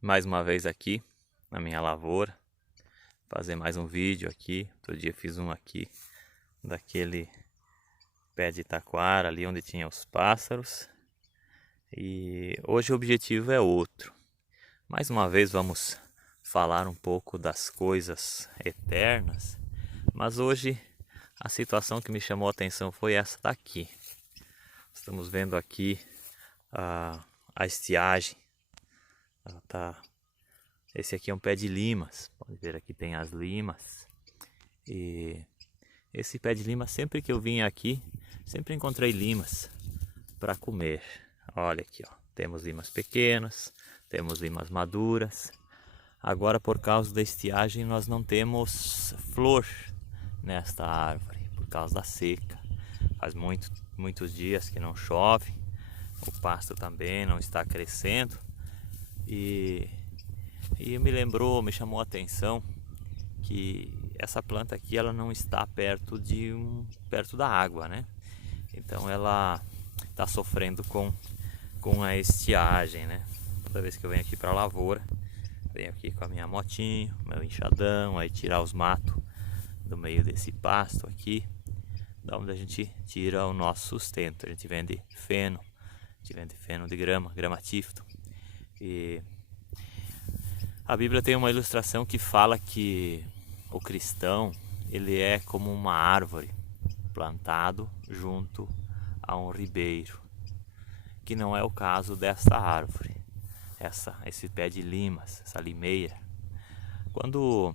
Mais uma vez aqui na minha lavoura, fazer mais um vídeo aqui. Outro dia fiz um aqui daquele pé de taquara ali onde tinha os pássaros. E hoje o objetivo é outro. Mais uma vez vamos falar um pouco das coisas eternas, mas hoje a situação que me chamou a atenção foi essa daqui. Estamos vendo aqui a estiagem. Ela tá. Esse aqui é um pé de limas. Pode ver, aqui tem as limas. E esse pé de lima, sempre que eu vim aqui, sempre encontrei limas para comer. Olha aqui, ó. Temos limas pequenas, temos limas maduras. Agora, por causa da estiagem, nós não temos flor nesta árvore, por causa da seca. Faz muitos dias que não chove. O pasto também não está crescendo. E me chamou a atenção que essa planta aqui ela não está perto da água, né? Então ela está sofrendo com a estiagem, né? Toda vez que eu venho aqui para a lavoura, venho aqui com a minha motinho, meu enxadão, aí tirar os matos do meio desse pasto aqui, da onde a gente tira o nosso sustento. A gente vende feno, de grama tifton. E a Bíblia tem uma ilustração que fala que o cristão, ele é como uma árvore plantado junto a um ribeiro, que não é o caso desta árvore, esse pé de limas, essa limeira. Quando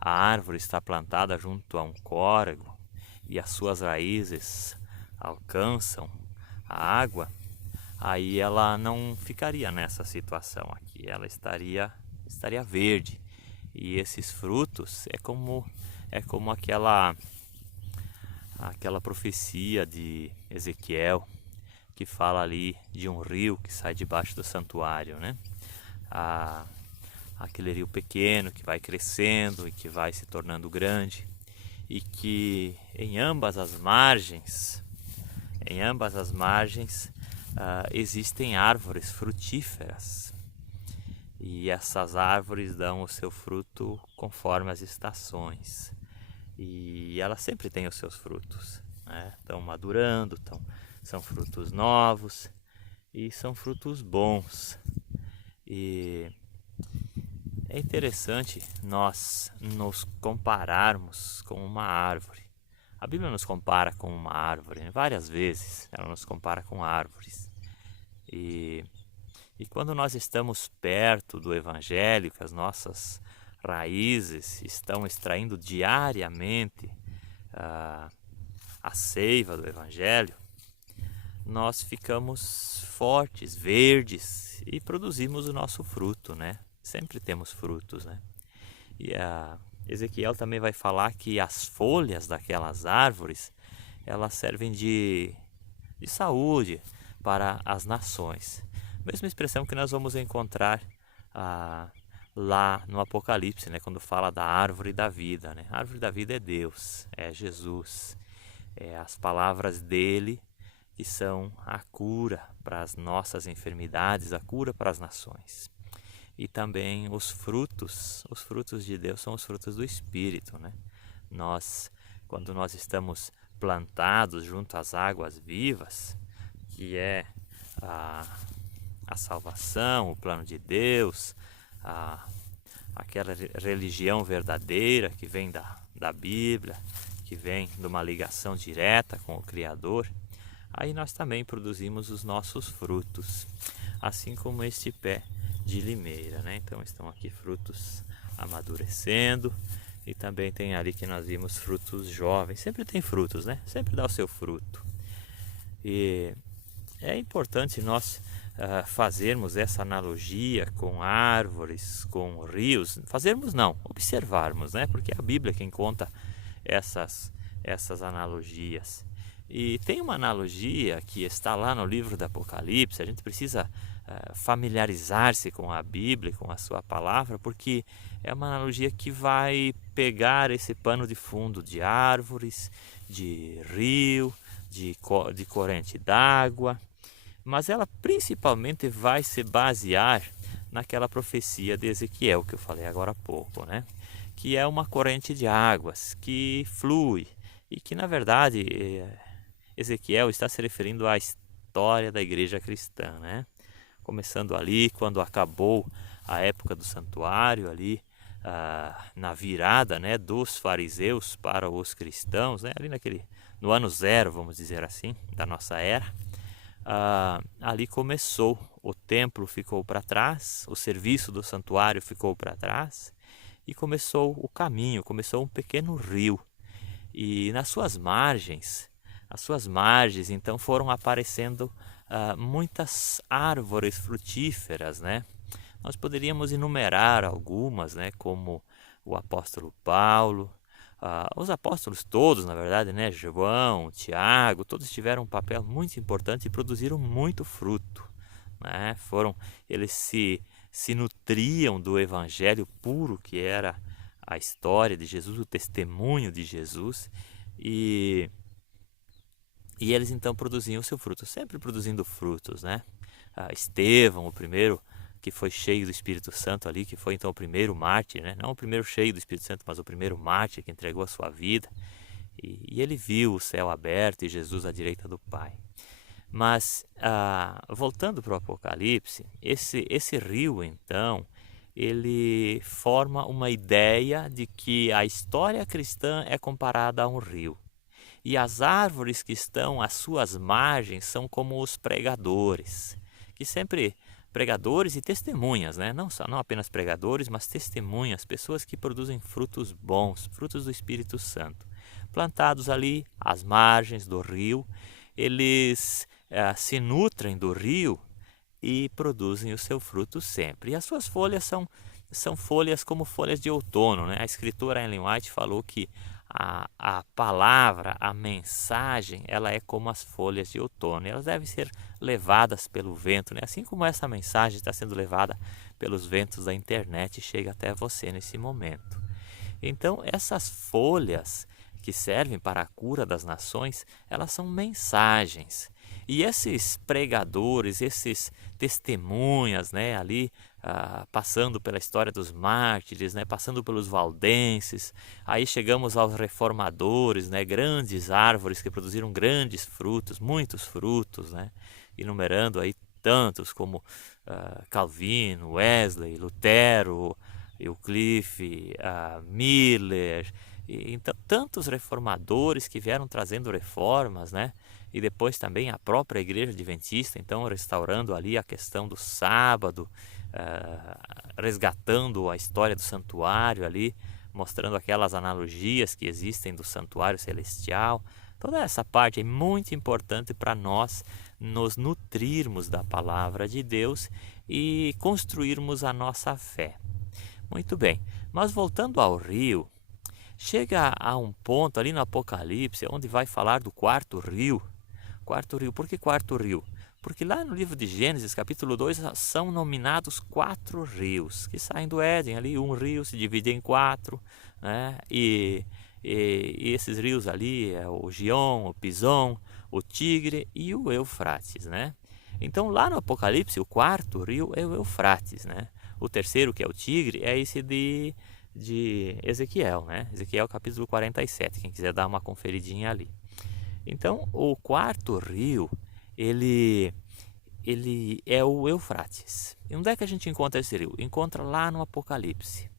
a árvore está plantada junto a um córrego e as suas raízes alcançam a água, aí ela não ficaria nessa situação aqui, ela estaria verde. E esses frutos é como aquela profecia de Ezequiel, que fala ali de um rio que sai debaixo do santuário, né? Aquele rio pequeno que vai crescendo e que vai se tornando grande, e que em ambas as margens existem árvores frutíferas. E essas árvores dão o seu fruto conforme as estações. E elas sempre têm os seus frutos, né? Estão madurando, são frutos novos e são frutos bons. E é interessante nós nos compararmos com uma árvore. A Bíblia nos compara com uma árvore, né? Várias vezes ela nos compara com árvores. E quando nós estamos perto do Evangelho, que as nossas raízes estão extraindo diariamente a seiva do Evangelho, nós ficamos fortes, verdes e produzimos o nosso fruto, né? Sempre temos frutos, né? E Ezequiel também vai falar que as folhas daquelas árvores, elas servem de saúde para as nações. Mesma expressão que nós vamos encontrar lá no Apocalipse, né? Quando fala da árvore da vida, né? A árvore da vida é Deus, é Jesus, é as palavras dele que são a cura para as nossas enfermidades, a cura para as nações. E também os frutos de Deus são os frutos do Espírito, né? Quando nós estamos plantados junto às águas vivas, que é a salvação, o plano de Deus, aquela religião verdadeira que vem da Bíblia, que vem de uma ligação direta com o Criador, aí nós também produzimos os nossos frutos, assim como este pé de limeira, né? Então estão aqui frutos amadurecendo, e também tem ali que nós vimos frutos jovens. Sempre tem frutos, né? Sempre dá o seu fruto. E é importante nós fazermos essa analogia com árvores, com rios. Fazermos não, observarmos, né? Porque é a Bíblia quem conta essas analogias. E tem uma analogia que está lá no livro do Apocalipse. A gente precisa familiarizar-se com a Bíblia, com a sua palavra, porque é uma analogia que vai pegar esse pano de fundo de árvores, de rio, de corrente d'água, mas ela principalmente vai se basear naquela profecia de Ezequiel que eu falei agora há pouco, né? Que é uma corrente de águas que flui e que, na verdade, Ezequiel está se referindo à história da igreja cristã, né? Começando ali, quando acabou a época do santuário, ali na virada, né, dos fariseus para os cristãos, né, ali no ano zero, vamos dizer assim, da nossa era. Ali começou, o templo ficou para trás, o serviço do santuário ficou para trás e começou o caminho, começou um pequeno rio. E nas suas margens, as suas margens, então foram aparecendo muitas árvores frutíferas, né? Nós poderíamos enumerar algumas, né? Como o apóstolo Paulo, os apóstolos todos, na verdade, né? João, Tiago, todos tiveram um papel muito importante e produziram muito fruto, né? Eles se nutriam do evangelho puro que era a história de Jesus, o testemunho de Jesus, e eles então produziam o seu fruto, sempre produzindo frutos, né? Estevão, o primeiro que foi cheio do Espírito Santo ali, que foi então o primeiro mártir, né? Não o primeiro cheio do Espírito Santo, mas o primeiro mártir que entregou a sua vida. E ele viu o céu aberto e Jesus à direita do Pai. Mas, voltando para o Apocalipse, esse rio, então, ele forma uma ideia de que a história cristã é comparada a um rio. E as árvores que estão às suas margens são como os pregadores, que sempre pregadores e testemunhas, né? Não apenas pregadores, mas testemunhas, pessoas que produzem frutos bons, frutos do Espírito Santo. Plantados ali às margens do rio, eles se nutrem do rio e produzem o seu fruto sempre. E as suas folhas são folhas como folhas de outono, né? A escritora Ellen White falou que a palavra, a mensagem, ela é como as folhas de outono. Elas devem ser levadas pelo vento, né? Assim como essa mensagem está sendo levada pelos ventos da internet e chega até você nesse momento. Então, essas folhas que servem para a cura das nações, elas são mensagens. E esses pregadores, esses testemunhas, né, ali passando pela história dos mártires, né, passando pelos valdenses, aí chegamos aos reformadores, né, grandes árvores que produziram grandes frutos, muitos frutos, né, enumerando aí tantos como Calvino, Wesley, Lutero, Wycliffe, Miller, então tantos reformadores que vieram trazendo reformas, né? E depois também a própria Igreja Adventista, então restaurando ali a questão do sábado, resgatando a história do santuário ali, mostrando aquelas analogias que existem do santuário celestial. Toda essa parte é muito importante para nós nos nutrirmos da palavra de Deus e construirmos a nossa fé. Muito bem, mas voltando ao rio, chega a um ponto ali no Apocalipse onde vai falar do quarto rio. Quarto rio, por que quarto rio? Porque lá no livro de Gênesis, capítulo 2, são nominados 4 rios que saem do Éden. Ali um rio se divide em 4, né? E esses rios ali é o Gion, o Pison, o Tigre e o Eufrates, né? Então lá no Apocalipse, o quarto rio é o Eufrates, né? O terceiro, que é o Tigre, é esse de Ezequiel, né? Ezequiel capítulo 47, quem quiser dar uma conferidinha ali. Então, o quarto rio, ele é o Eufrates. E onde é que a gente encontra esse rio? Encontra lá no Apocalipse.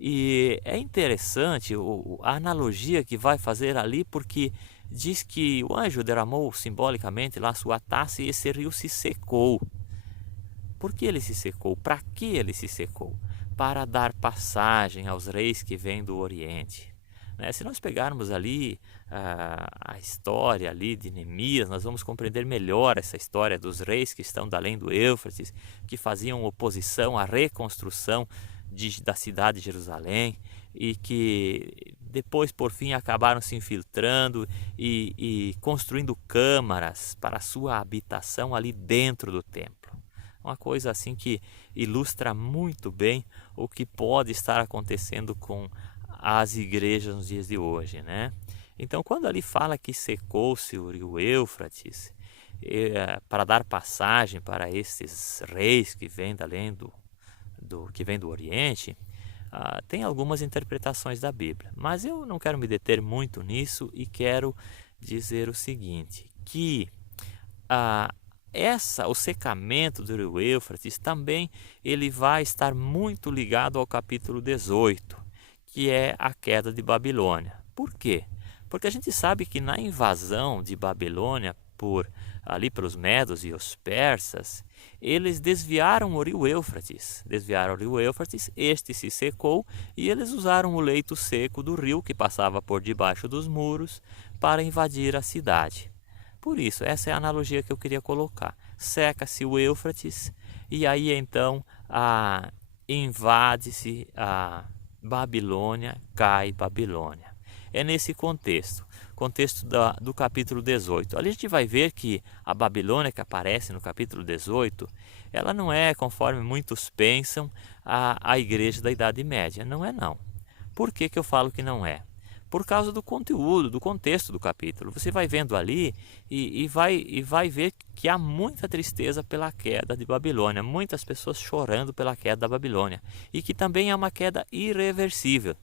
E é interessante a analogia que vai fazer ali, porque diz que o anjo derramou simbolicamente lá sua taça e esse rio se secou. Por que ele se secou? Para que ele se secou? Para dar passagem aos reis que vêm do Oriente. Né? Se nós pegarmos ali a história ali de Neemias, nós vamos compreender melhor essa história dos reis que estão da além do Éufrates, que faziam oposição à reconstrução da cidade de Jerusalém e que depois, por fim, acabaram se infiltrando e construindo câmaras para a sua habitação ali dentro do templo. Uma coisa assim que ilustra muito bem o que pode estar acontecendo com as igrejas nos dias de hoje, né? Então, quando ali fala que secou-se o rio Eufrates para dar passagem para esses reis que vêm da além que vem do Oriente, tem algumas interpretações da Bíblia, mas eu não quero me deter muito nisso e quero dizer o seguinte, que o secamento do rio Éufrates também ele vai estar muito ligado ao capítulo 18, que é a queda de Babilônia. Por quê? Porque a gente sabe que na invasão de Babilônia ali pelos medos e os persas, eles desviaram o rio Éufrates. Desviaram o rio Éufrates, este se secou e eles usaram o leito seco do rio que passava por debaixo dos muros para invadir a cidade. Por isso, essa é a analogia que eu queria colocar. Seca-se o Éufrates e aí então invade-se a Babilônia, cai Babilônia. É nesse contexto do capítulo 18. Ali a gente vai ver que a Babilônia que aparece no capítulo 18, ela não é, conforme muitos pensam, a igreja da Idade Média. Não é não. Por que eu falo que não é? Por causa do conteúdo, do contexto do capítulo. Você vai vendo ali e vai ver que há muita tristeza pela queda de Babilônia, muitas pessoas chorando pela queda da Babilônia, e que também é uma queda irreversível,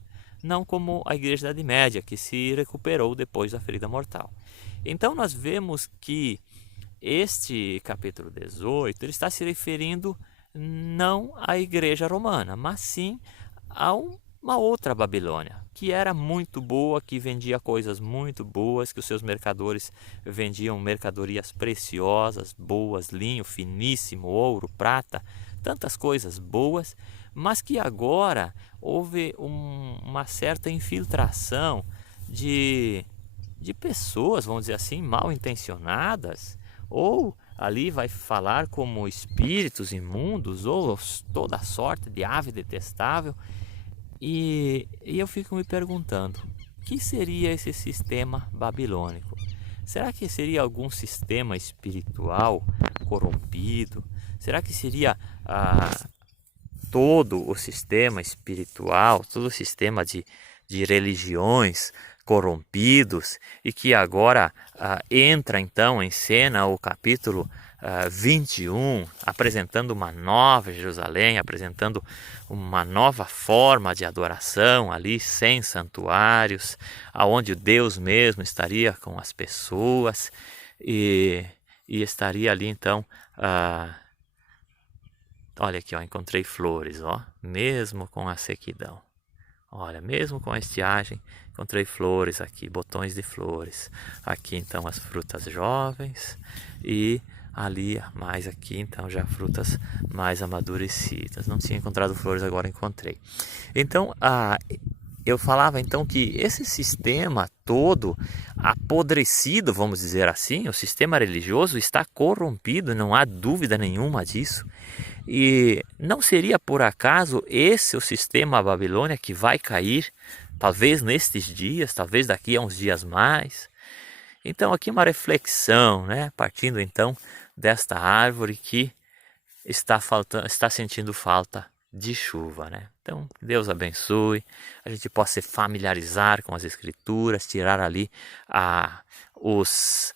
não como a igreja da Idade Média, que se recuperou depois da ferida mortal. Então nós vemos que este capítulo 18 ele está se referindo não à igreja romana, mas sim a uma outra Babilônia, que era muito boa, que vendia coisas muito boas, que os seus mercadores vendiam mercadorias preciosas, boas, linho finíssimo, ouro, prata, tantas coisas boas, mas que agora houve uma certa infiltração de pessoas, vamos dizer assim, mal intencionadas, ou ali vai falar como espíritos imundos, ou toda sorte de ave detestável. E eu fico me perguntando, o que seria esse sistema babilônico? Será que seria algum sistema espiritual corrompido? Será que seria todo o sistema espiritual, todo o sistema de religiões corrompidos e que agora entra então em cena o capítulo 21, apresentando uma nova Jerusalém, apresentando uma nova forma de adoração ali, sem santuários, aonde Deus mesmo estaria com as pessoas e estaria ali então, olha aqui, ó, encontrei flores, ó, mesmo com a sequidão. Olha, mesmo com a estiagem, encontrei flores aqui, botões de flores. Aqui então as frutas jovens e ali mais aqui então já frutas mais amadurecidas. Não tinha encontrado flores, agora encontrei. Então, eu falava então que esse sistema todo apodrecido, vamos dizer assim, o sistema religioso está corrompido, não há dúvida nenhuma disso. E não seria por acaso esse o sistema Babilônia que vai cair, talvez nestes dias, talvez daqui a uns dias mais? Então aqui uma reflexão, né? Partindo então desta árvore que está sentindo falta de chuva, né? Então Deus abençoe, a gente possa se familiarizar com as escrituras, tirar ali as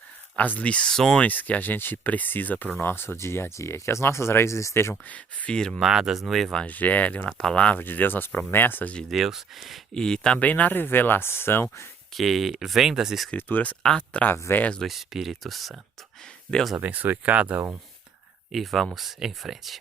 lições que a gente precisa para o nosso dia a dia. Que as nossas raízes estejam firmadas no Evangelho, na Palavra de Deus, nas promessas de Deus e também na revelação que vem das Escrituras através do Espírito Santo. Deus abençoe cada um e vamos em frente.